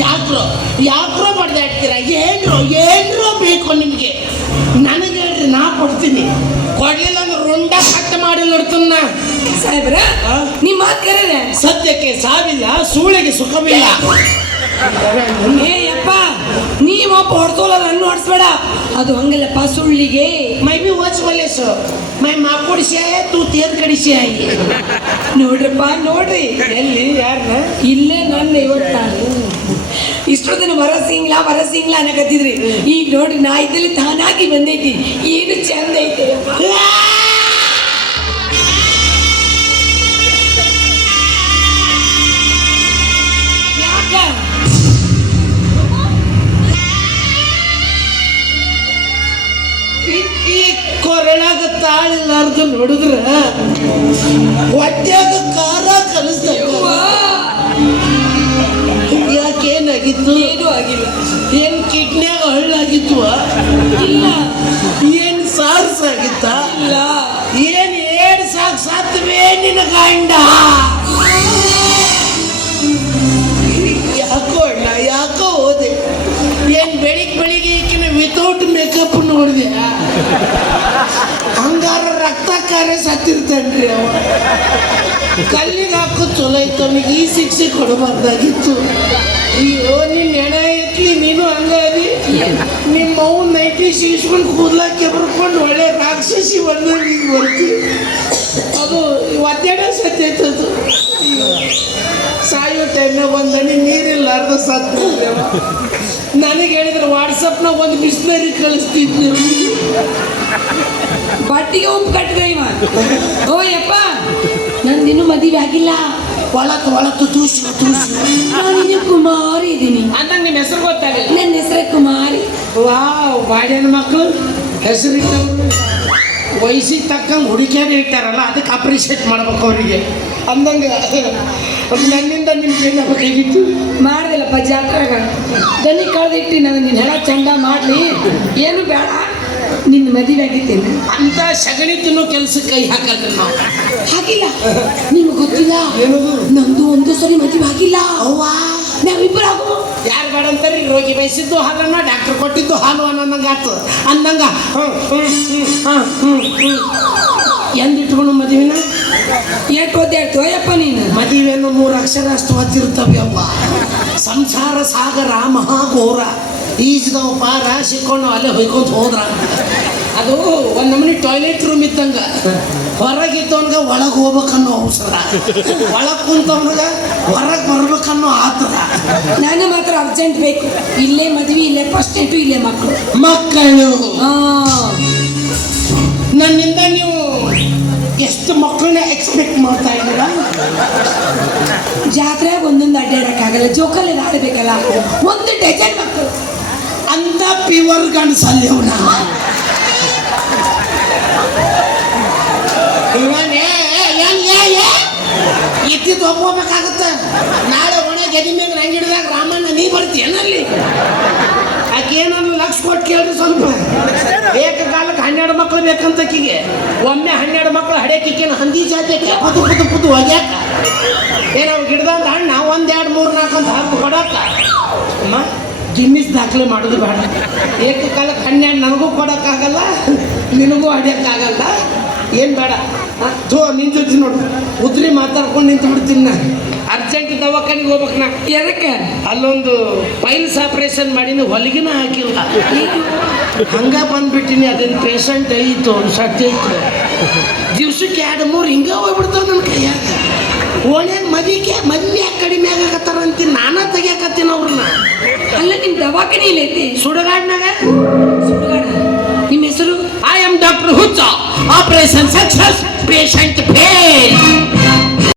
ಯಾಕ್ರೋ ಬಡ್ದಾಡ್ತೀರ? ಏನ್ರೋ ಬೇಕು ನಿಮಗೆ? ನನಗೆ ಹೇಳ್ರಿ, ನಾ ಕೊಡ್ತೀನಿ. ಕೊಡ್ಲಿಲ್ಲ ಅಂದ್ರೆ ರುಂಡ ಕಟ್ ಮಾಡಿ ನೋಡ್ತನ್ನ. ಸಾಹೇಬ್ರ ನಿಮ್ಮ ಮಾತು ಕರೀರೆ. ಸತ್ಯಕ್ಕೆ ಸಾವಿಲ್ಲ, ಸೂಳೆಗೆ ಸುಖವಿಲ್ಲ. ಏ ಯಪ್ಪ, ನೀವೊಬ್ಬ ಹೊಡ್ಸೋಲ್ಲ, ನನ್ನ ಹೊಡ್ಸ್ಬೇಡ. ಅದು ಹಂಗಲ್ಲಪ್ಪ, ಸುಳ್ಳಿಗೆ ಮೈ ಬಿ ವಾಚ್ ವಲೇಸು ಮೈ ಮಾಪುಡಿ ಸಿಯಾಯ ತೂ ತೇರ್ ಕಡಿ ಸಿಯಾಯಿ. ನೋಡ್ರಪ್ಪ ನೋಡ್ರಿ. ಎಲ್ಲಿ? ಯಾರನ್ನ? ಇಲ್ಲೇ ನನ್ನ ಇವತ್ತ ಇಷ್ಟೊತ್ತಿನ ವರಸಿಂಗ್ಲಾ ಅನ್ನಕತ್ತಿದ್ರಿ. ಈಗ ನೋಡ್ರಿ, ನಾ ಇದ್ದಲ್ಲಿ ತಾನಾಗಿ ಬಂದೈತಿ. ಏನು ಚಂದ ಐತೆ. ಯಾಕ ಈ ಕೊರಳಾಗ ತಾಳಿಲ್ಲಾರ್ದು ನೋಡಿದ್ರ ಹೊಟ್ಯಾಗ ಖಾರ ಕಲಿಸ್ತಾವ. ಯಾಕೇನಾಗಿತ್ತು? ಏನೂ ಆಗಿಲ್ಲ. ಏನ್ ಕಿಡ್ನ್ಯಾಗ ಹಳ್ಳಾಗಿತ್ತು? ಇಲ್ಲ. ಏನ್ ಸಾರ್ಸಾಗಿತ್ತ? ಇಲ್ಲ. ಏನ್ ಏಡ್ ಸಾತ್ವೇ ನಿನ್ನ ಗಂಡ? ಯಾಕೋ ಹೋದೆ? ಏನ್ ಬೆಳಿಗ್ಗೆ ಈಕಿನ ವಿತೌಟ್ ಮೇಕಪ್ ನೋಡಿದೆ? ಹಂಗಾರ ರಕ್ತ ಕಾರ್ಯ ಸತ್ತಿರ್ತೇನ್ರಿ ಅವ. ಕಲ್ಲಿಗೆ ಹಾಕೋ ಚಲೋ ಇತ್ತು, ಅವನಿಗೆ ಈ ಶಿಕ್ಷೆ ಕೊಡಬಾರ್ದಾಗಿತ್ತು. ಅಯ್ಯೋ, ನಿನ್ನ ಹೆಣ ಎತ್ಲಿ, ನೀನು ಹಂಗಾದಿ. ನಿಮ್ಮ ಅವು ನೈಟಿ ಸೀಸ್ಕೊಂಡು ಕೂದ್ಲಾಕೆ ಬರ್ಕೊಂಡು ಒಳ್ಳೆ ರಾಕ್ಷಸಿ ಬಂದಂಗೆ ಈಗ ಬರ್ತೀವಿ. ಅದು ಒದ್ದಾಡ ಸತ್ತೈತದು. ಸಾಯೋ ಟೈಮ್ನಾಗ ಒಂದನಿ ನೀರಿಲ್ಲಾರ್ದು ಸತ್ತು. ನನಗೆ ಹೇಳಿದ್ರೆ ವಾಟ್ಸಪ್ನಾಗ ಒಂದು ಬಿಸ್ಲರಿ ಕಳಿಸ್ತಿದ್ದೆ. ಬಟ್ಟಿಗೆ ಉಪ್ಪು ಕಟ್ಟಿದೆ ಇವ. ಓ ಯಪ್ಪ, ನಂದಿನ್ನೂ ಮದುವೆ ಆಗಿಲ್ಲ. ಒಳತ್ತು ತೂಸು. ನಾನು ಕುಮಾರಿ ಇದ್ದೀನಿ. ಅಂದಾಗ ನಿಮ್ಮ ಹೆಸರು ಗೊತ್ತಾಗಲ್ಲ. ನನ್ನ ಹೆಸರೇ ಕುಮಾರಿ. ವಾವ್, ಬಾಡ್ಯನ ಮಕ್ಕಳು ಹೆಸರಿಟ್ಟವರು ವಯಸ್ಸಿಗೆ ತಕ್ಕಂಗೆ ಹುಡುಕಿಯಾಗಿ ಇರ್ತಾರಲ್ಲ, ಅದಕ್ಕೆ ಅಪ್ರಿಷಿಯೇಟ್ ಮಾಡ್ಬೇಕು ಅವರಿಗೆ. ಅಂದಂಗೆ ನನ್ನಿಂದ ನಿಮ್ಗೆ ಏನಾಗಬೇಕಾಗಿತ್ತು? ಮಾಡ್ದಿಲ್ಲಪ್ಪ ಜಾತ್ರೆಗ ದನಿ ಕಳೆದಿಟ್ಟು ನಾನು ನಿನ್ನ ಹೆಣ ಚಂದ ಮಾಡಲಿ, ಏನು ಬೇಡ, ನಿನ್ನ ಮದುವೆ ಆಗಿತ್ತೇನೆ ಅಂತ ಸಗಣಿ ತಿನ್ನೋ ಕೆಲ್ಸಕ್ಕೆ ಕೈ ಹಾಕಲ್ರಿ ನಾವು. ಹಾಗಿಲ್ಲ, ನಿಮ್ಗೆ ಗೊತ್ತಿಲ್ಲ, ಏನದು? ನಂದು ಒಂದು ಸರಿ ಮದುವೆ ಆಗಿಲ್ಲ. ಅವ್ವಾ, ನಾವಿಬ್ಬರು ಆಗೋ. ಯಾರು ಬೇಡ ಅಂತಾರೆ? ರೋಗಿ ಬಯಸಿದ್ದು ಹಾಲನ್ನ ಡಾಕ್ಟರ್ ಕೊಟ್ಟಿದ್ದು ಹಾಲು ಅನ್ನಂಗ ಆತು. ಅಂದಂಗ ಎಂದಿಟ್ಕೊಂಡು ಮದುವೆನ ಏಟ್ ಓದ್ಯಾಡ್ತು ಅಯ್ಯಪ್ಪ ನೀನು? ಮದುವೆಯನ್ನು 3 ಅಕ್ಷರ ಅಷ್ಟು ಓದಿರ್ತವೆ ಅವ್ವ. ಸಂಸಾರ ಸಾಗರ ಮಹಾಘೋರ, ಈಜ್ದವ ಪಾರ ಸಿಕ್ಕೊಂಡು ಅಲ್ಲೇ ಹೊಯ್ಕೊಂತ ಹೋದ್ರ. ಅದು ಒಂದು ನಮೂನಿ ಟಾಯ್ಲೆಟ್ ರೂಮ್ ಇದ್ದಂಗ. ಹೊರಗಿದ್ದವನ್ಗ ಒಳಗೆ ಹೋಗ್ಬೇಕನ್ನೋ ಅವಸರ, ಒಳಗೆ ಕುಂತವನ್ಗ ಹೊರಗೆ ಬರ್ಬೇಕನ್ನೋ ಆತರ. ನಾನು ಮಾತ್ರ ಅರ್ಜೆಂಟ್ ಬೇಕು. ಇಲ್ಲೇ ಮದುವೆ, ಇಲ್ಲೇ ಫಸ್ಟ್ ಡೇಟು, ಇಲ್ಲೇ ಮಕ್ಕಳು. ನನ್ನಿಂದ ನೀವು ಎಷ್ಟು ಮಕ್ಕಳನ್ನ ಎಕ್ಸ್ಪೆಕ್ಟ್ ಮಾಡ್ತಾ ಇದ್ದೀರಾ? ಜಾತ್ರೆಯಾಗ ಒಂದೊಂದು ಅಡ್ಡಾಡಕ್ಕಾಗಲ್ಲ, ಜೋಕಲ್ಲಿ ಆಡಬೇಕಲ್ಲ. 1 ಡಜನ್ ಮಕ್ಕಳು ಅಂತ ಪ್ಯೂರ್ ಗಂಡಸಲ್ಲಿ ಅವನ ಇತ್ತಿದ್ದು ಒಪ್ಕೋಬೇಕಾಗತ್ತ. ನಾಳೆ ಒಣೆ ಗದಿ ಮೇಲೆ ನಂಗಿಡಿದಾಗ ರಾಮಣ್ಣ ನೀ ಬರ್ತೀಯನಲ್ಲಿ? ಆಕೇನನ್ನು ಲಕ್ಷ ಕೊಟ್ಟು ಕೇಳ್ರಿ ಸ್ವಲ್ಪ. ಏಕಕಾಲಕ್ಕೆ 12 ಮಕ್ಕಳು ಬೇಕಂತ ಆಕಿಗೆ. ಒಮ್ಮೆ 12 ಮಕ್ಕಳು ಹಡೆಕಿಕ್ಕೇನು ಹಂದಿ ಜಾತಿ ಪುದು ಒಗ್ಯಾಕ ಏನೋ ಗಿಡದಂತ ಹಣ್ಣ 1, 2, 3, 4 ಅಂತ ಹಬ್ಬ ಕೊಡಕ್ಕ. ಅಮ್ಮ, ಗಿನ್ನಿಸ್ ದಾಖಲೆ ಮಾಡೋದು ಬೇಡ. ಏಕಕಾಲಕ್ಕೆ 12 ನನಗೂ ಕೊಡೋಕ್ಕಾಗಲ್ಲ, ನಿನಗೂ ಹೊಡ್ಯೋಕ್ಕಾಗಲ್ಲ. ಏನು ಬೇಡ ನಿಂತಿರ್ತೀನಿ ನೋಡು, ಉದ್ರಿ ಮಾತಾಡ್ಕೊಂಡು ನಿಂತು ಬಿಡ್ತೀನಿ. ನಾ ಅರ್ಜೆಂಟ್ ದವಾಖಾನಿಗೆ ಹೋಗ್ಬೇಕು. ನಾ ಎದಕ್ಕೆ? ಅಲ್ಲೊಂದು ಪೈಲ್ಸ್ ಆಪ್ರೇಷನ್ ಮಾಡೀನಿ, ಹೊಲಿಗೆನ ಹಾಕಿಲ್ಲ, ಹಂಗ ಬಂದ್ಬಿಟ್ಟಿನಿ. ಅದೇನು ಪೇಷಂಟ್ ಐತು, ಒಂದು ಸಟ್ಟಿ ಐತು, ದಿವ್ಸಕ್ಕೆ 2-3 ಹಿಂಗೆ ಹೋಗ್ಬಿಡ್ತಾವ ನನ್ನ ಕೈಯಾಗ. ಓಣ್ಯಾಗ ಮದ್ವೆ ಕಡಿಮೆ ಆಗಕತ್ತಾರ ಅಂತೀನಿ, ನಾನಾ ತೆಗಿಯಕತ್ತೀನಿ ಅವ್ರನ್ನ. ಅಲ್ಲ, ನಿಮ್ಮ ದವಾಖಾನೆ ಇಲ್ಲೈತಿ ಸುಡಗಾಡ್ನಾಗ. ನಿಮ್ಮ ಹೆಸರು? ಐ ಆಮ್ ಡಾಕ್ಟರ್ ಹುಚ್ಚ. Operation success, patient fail.